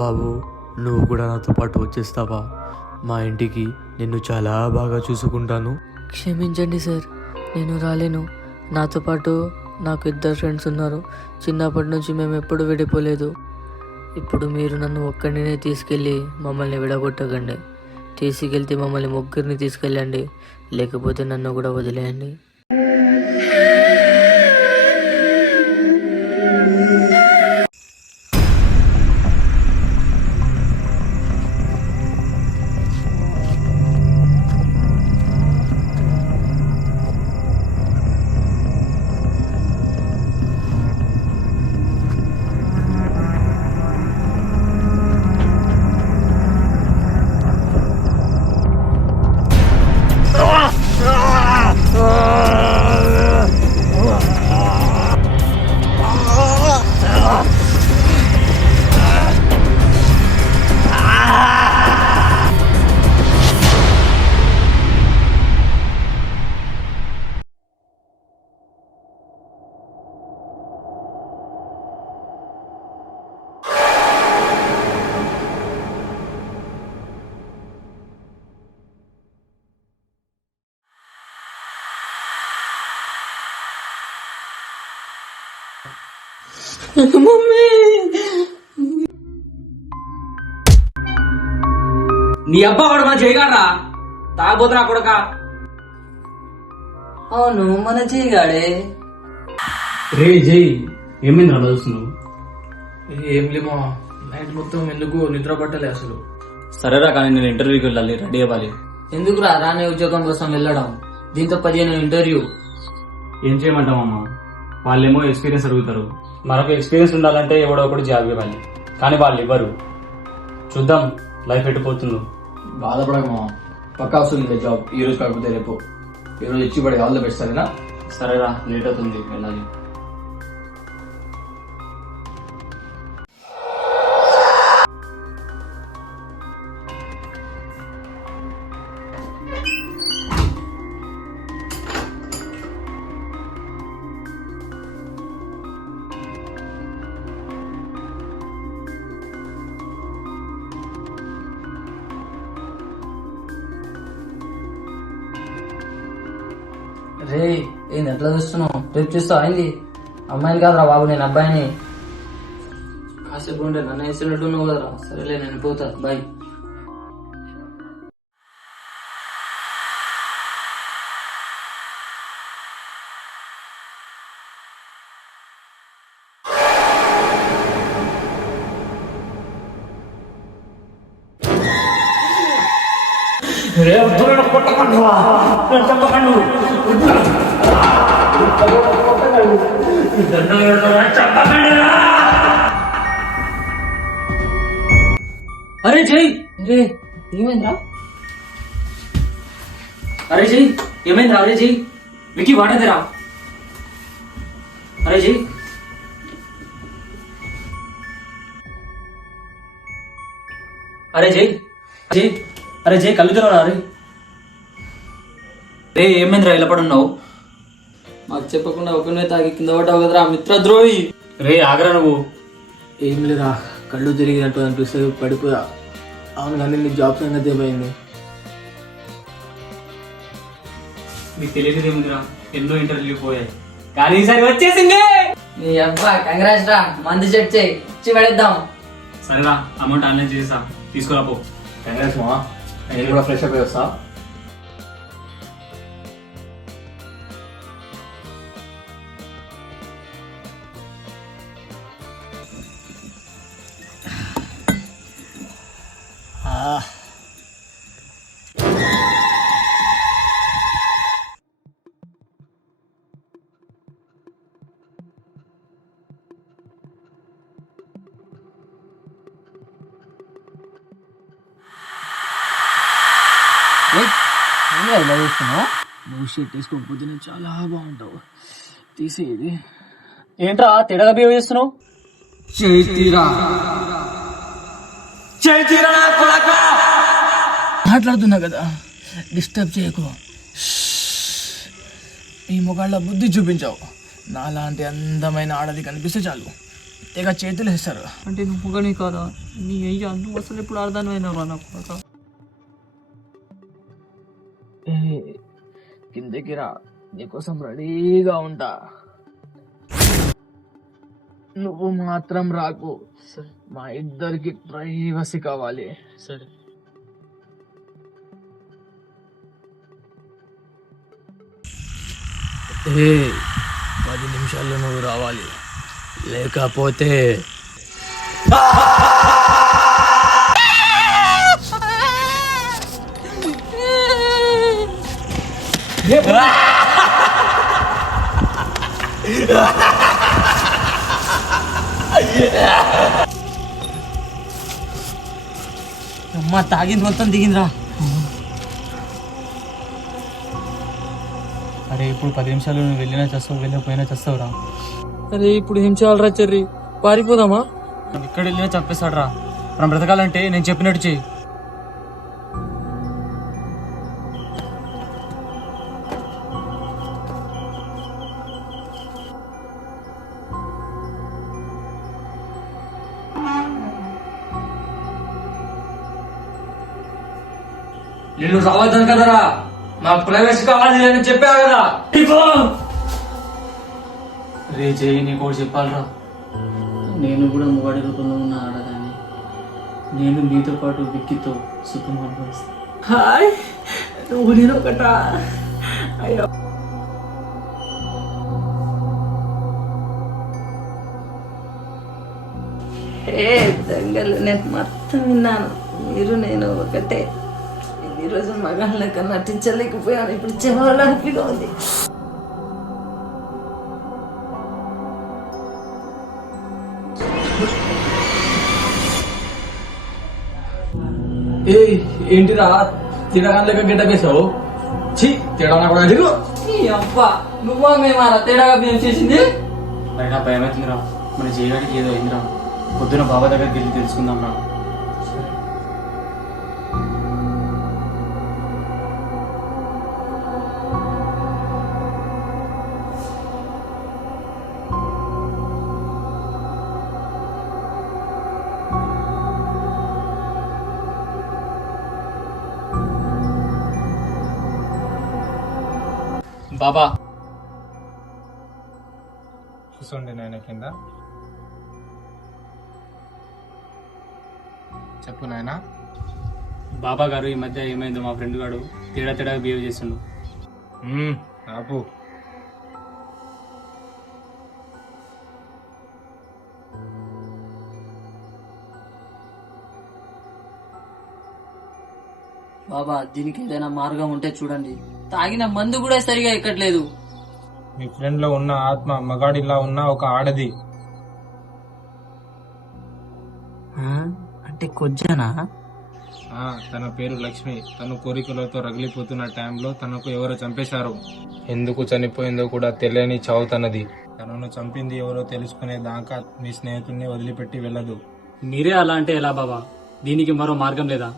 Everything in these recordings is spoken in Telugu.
బాబు, నువ్వు కూడా నాతో పాటు వచ్చేస్తావా? మా ఇంటికి నిన్ను చాలా బాగా చూసుకుంటాను. క్షమించండి సార్, నేను రాలేను. నాతో పాటు నాకు 2 ఫ్రెండ్స్ ఉన్నారు. చిన్నప్పటి నుంచి మేము ఎప్పుడు విడిపోలేదు. ఇప్పుడు మీరు నన్ను ఒక్కడినే తీసుకెళ్ళి మమ్మల్ని విడగొట్టకండి. తీసుకెళ్తే మమ్మల్ని ముగ్గురిని తీసుకెళ్ళండి, లేకపోతే నన్ను కూడా వదిలేయండి. నీ అబ్బా వాడు మన చేయగాడరా, తాగబోతున్నా కొడక. అవును, మన చేయగాడే. రే జై, ఏమైంది అలా చూస్తున్నావు? ఏం లేమో, నైట్ మొత్తం ఎందుకు నిద్ర పట్టలే అసలు. సరేరా, కానీ నేను ఇంటర్వ్యూకి వెళ్ళాలి, రెడీ అవ్వాలి. ఎందుకురా రాని ఉద్యోగం కోసం వెళ్ళడం? దీంతో 15 ఇంటర్వ్యూ. ఏం చేయమంటామమ్మా, వాళ్ళేమో ఎక్స్పీరియన్స్ అడుగుతారు. మనకు ఎక్స్పీరియన్స్ ఉండాలంటే ఎవడో ఒకటి జాబ్ ఇవ్వాలి, కానీ వాళ్ళు ఇవ్వరు. చూద్దాం లైఫ్ ఎట్టుపోతుందో. బాధపడకమా, పక్కా వస్తుంది జాబ్. ఈ రోజు కాకపోతే రేపు. ఈ రోజు ఇచ్చి పడి ఆల్ ద బెస్ట్. సరేనా? సరేరా, లేట్ అవుతుంది, వెళ్ళాలి. రే, ఏంది ఎట్లా చూస్తున్నావు? రేపు చూస్తావు అయింది. అమ్మాయిని కాదురా బాబు, నేను అబ్బాయిని. కాసేపు ఉంటే నన్ను వేసినట్టున్నావు కదరా. సరేలే, నేను పోతా, బాయ్. అరే జై, రే, ఏమైందిరా? అరే జై, ఏమైందిరా? అరే జై, వికి వాటదిరా. అరే జై, అరే జై, జై, అరే జై, కళ్ళు తెరవరా. అరే రే, ఏమైందిరా ఇలా పడున్నావు? మాకు చెప్పకుండా ఒకనే తాగి కింద పడ్డావు కదరా మిత్రద్రోహి. రే ఆగరా నువ్వు. ఏం లేరా, కళ్ళు తిరిగినట్టు అనిపిస్తుంది, పడిపోయా. అవును, కానీ నీ జాబ్ సంగతి ఏమైంది? మీకు తెలియదు ఏముందిరా, ఎన్నో ఇంటర్వ్యూ పోయాయి, కానీ ఈసారి వచ్చేసింది. నీ అబ్బా, కంగ్రాట్స్ రా. మంది సెట్ చేయి, ఇచ్చి పడేద్దాం. సరేరా, అమౌంట్ ఆన్లైన్ చేసా, తీసుకురా పో. కంగ్రాట్స్ మా, నేను కూడా ఫ్రెష్ అప్ అయి వస్తా. ఇలా చూస్తున్నావు? నువ్వు షర్ట్ వేసుకోకపోతే నేను చాలా బాగుంటావు. తీసేది ఏంట్రా తేడాగా బిహేవ్ చేస్తున్నావు? మాట్లాడుతున్నా కదా, డిస్టర్బ్ చేయకు. ఈ మొగాళ్ళ బుద్ధి చూపించావు. నాలాంటి అందమైన ఆడది కనిపిస్తే చాలు, తెగ చేతులు వేస్తారు. అంటే నువ్వు మొగని కాదా? నీ అయ్యా నువ్వు అసలు ఎప్పుడు అర్థమైనవరా నాకు కాక. కిందకి రా, నీకోసం రెడీగా ఉంటా. నువ్వు మాత్రం రాకు, సరే మా ఇద్దరికి ప్రైవసీ కావాలి. సరే. ఏ 10 నిమిషాల్లో నువ్వు రావాలి, లేకపోతే అమ్మ తాగింది మొత్తం దిగిందిరా. అరే ఇప్పుడు 10 నిమిషాలు నువ్వు వెళ్ళినా చేస్తావు, వెళ్ళకపోయినా చేస్తావురా. అరే ఇప్పుడు ఏం చేయాలరా చెర్రి? పారిపోదామా? ఇక్కడ వెళ్ళినా చంపేస్తాడు రా. మనం బ్రతకాలంటే నేను చెప్పినట్టు చెయ్యి. నిన్ను రావద్దాను కదరా, నాకు ప్రైవసీ కావాలి అని చెప్పా కదా. రే చెయ్యి, నీకు ఒకటి చెప్పాలరా. నేను కూడా మొగాడి రూపంలో ఉన్న ఆడదాన్ని. నేను నీతో పాటు విక్కితో సుఖం అనుభవిస్తాను. హాయ్, నువ్వు నేను ఒకటా? అయ్యో, దొంగలు నేను మొత్తం విన్నాను. మీరు నేను ఒకటే. ఇన్ని రోజులు మగాళ్ళక నటించలేకపోయాను, ఇప్పుడు చాలా హ్యాపీగా ఉంది. ఏ ఏంటిరా తినగానే గెటప్ వేసావు? ఛీ, తేడా కూడా దిగు. అబ్బా నువ్వా మేమారా తేడాగా మేము చేసింది? మరి నా భయం అవుతుందిరా. మన చేయడానికి ఏదో అయిందిరా. పొద్దున బాబా దగ్గరికి వెళ్ళి తెలుసుకుందాం రా. బాబా కూర్చోండి నాయన కింద. చెప్పు నాయన. బాబా గారు ఈ మధ్య ఏమైందో మా ఫ్రెండ్ గాడు తేడా బిహేవ్ చేస్తుండు. ఆపు. బాబా దీనికి ఏదైనా మార్గం ఉంటే చూడండి. తాగిన మందు కూడా సరిగా ఎక్కట్లేదు. మీ ఫ్రెండ్ లో ఉన్న ఆత్మ మగాడిలా ఉన్న ఒక ఆడది. అంటే కొజ్జనా? తన పేరు లక్ష్మి. తను కోరికలతో రగిలిపోతున్న టైంలో తనకు ఎవరో చంపేశారు. ఎందుకు చనిపోయిందో కూడా తెలియని చావు తనది. తనను చంపింది ఎవరో తెలుసుకునే దాకా మీ స్నేహితుడిని వదిలిపెట్టి వెళ్ళదు. మీరే అలా అంటే ఎలా బాబా? దీనికి మరో మార్గం లేదా?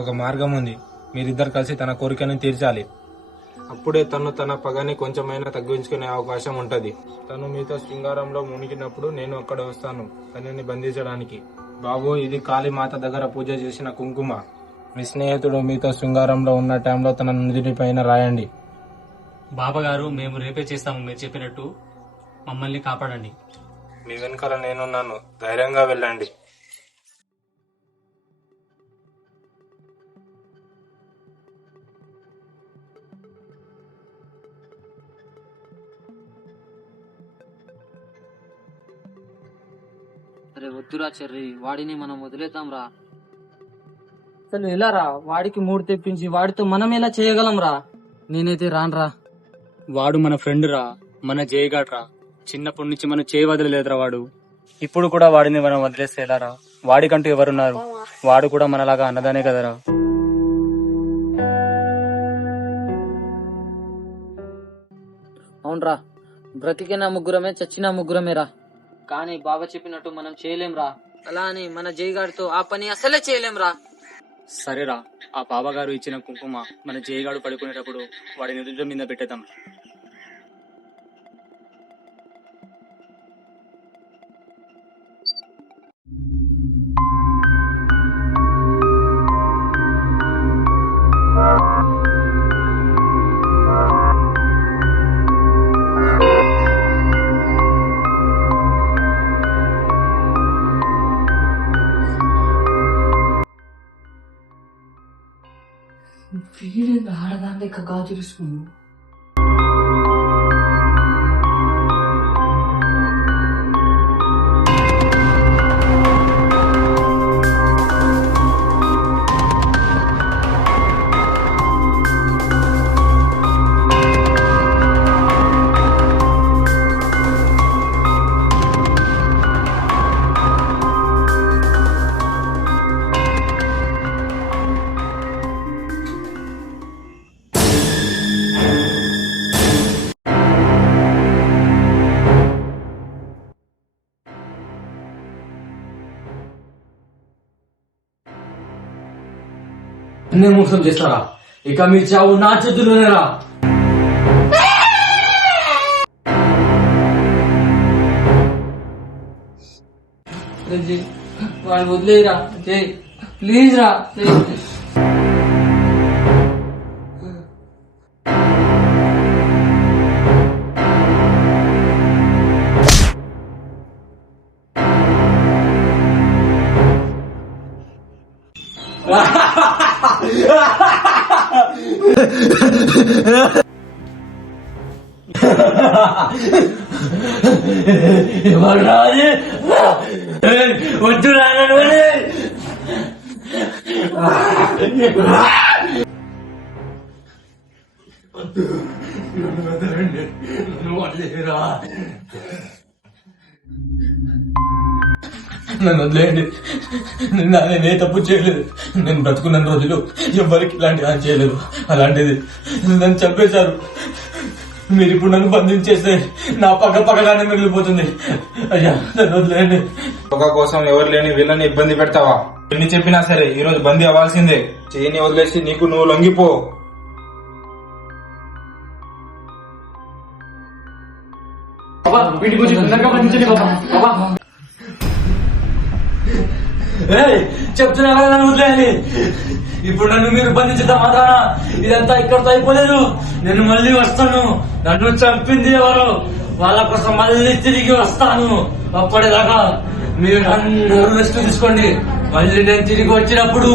ఒక మార్గం ఉంది. మీరిద్దరు కలిసి తన కోరికను తీర్చాలి. అప్పుడే తను తన పగని కొంచెమైనా తగ్గించుకునే అవకాశం ఉంటది. తను మీతో శృంగారంలో మునిగినప్పుడు నేను అక్కడ వస్తాను తనని బంధించడానికి. బాబు, ఇది కాళీమాత దగ్గర పూజ చేసిన కుంకుమ. మీ స్నేహితుడు మీతో శృంగారంలో ఉన్న టైంలో తన నుదిటి పైన రాయండి. బాబా గారు మేము రేపే చేస్తాము మీరు చెప్పినట్టు. మమ్మల్ని కాపాడండి. మీ వెనకాల నేనున్నాను, ధైర్యంగా వెళ్ళండి. అరే వద్దురా చెర్రి, వాడిని మనం వదిలేద్దాం రా. అసలు ఎలా రా? వాడికి మూడు తెప్పించి వాడితో మనం ఎలా చేయగలం రా? నేనైతే రానురా. వాడు మన ఫ్రెండ్ రా, మన జయగాడ్ రా. చిన్నప్పటి నుంచి మనం చేయ వదిలేదురా వాడు. ఇప్పుడు కూడా వాడిని మనం వదిలేస్తే ఎలా రా? వాడికంటూ ఎవరున్నారు? వాడు కూడా మనలాగా అన్నదానే కదరా. అవునరా, బ్రతికిన ముగ్గురమే చచ్చిన ముగ్గురమేరా. కానీ బాబా చెప్పినట్టు మనం చేయలేంరా. అలా అని మన జయగాడితో ఆ పని అసలే చేయలేంరా. సరేరా, ఆ బాబా గారు ఇచ్చిన కుంకుమ మన జయగాడు పడుకునేటప్పుడు వాడి నుదుటి మీద పెట్టేద్దాం. లెక్క గాజులుస్తున్నావు. నన్నే మోసం చేస్తారా? ఇక మీ చావు నా చేతుల్లోనేరా. జై వాడు వదిలేరా జై, ప్లీజ్ రా ప్లీజ్. వద్దు రాను. నన్ను వదిలేయండి. నేనే తప్పు చేయలేదు. నేను బ్రతుకున్న రోజులు ఎవరికి ఇలాంటి హాని చేయలేదు. అలాంటిది నన్ను చంపేశారు. మీరు ఇప్పుడు నన్ను బంధించేస్తే నా పక్కగానే మిగిలిపోతుంది. అయ్యా నన్ను వదిలేయండి. ఒక కోసం ఎవరు లేని వీళ్ళని ఇబ్బంది పెడతావా? ఎన్ని చెప్పినా సరే ఈ రోజు బందీ అవ్వాల్సిందే. చేయని వదిలేసి నీకు నువ్వు లొంగిపో. చెప్తున్నా కదా నన్ను వదిలేయాలి. ఇప్పుడు నన్ను మీరు బంధించడం మాత్రాన ఇదంతా ఇక్కడితో అయిపోలేదు. నేను మళ్ళీ వస్తాను. నన్ను చంపింది ఎవరు వాళ్ళ కోసం మళ్ళీ తిరిగి వస్తాను. అప్పటిదాకా మీరు అందరూ రెస్ట్ తీసుకోండి. మళ్ళీ నేను తిరిగి వచ్చినప్పుడు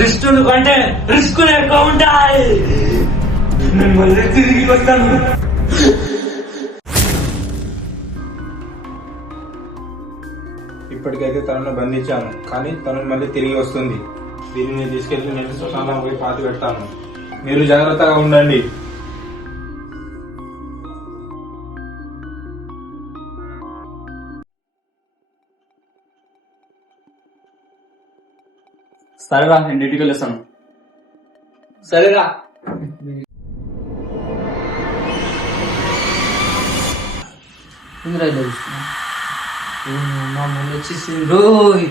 రిస్టులు కంటే రిస్కులు ఎక్కువ ఉంటాయి. నేను మళ్ళీ తిరిగి వస్తాను. ఇప్పటికైతే తనను బంధించాను, కానీ తను మళ్ళీ తిరిగి వస్తుంది. దీనిని తీసుకెళ్లి నేను శ్మశానం పోయి పాతి పెడతాను. మీరు జాగ్రత్తగా ఉండండి. సరేరా, నేను డ్యూటీకి వెళ్ళేస్తాను. సరేరా. ఇంద్రా చూస్తున్నా మా మమ్మీ వచ్చేసింది.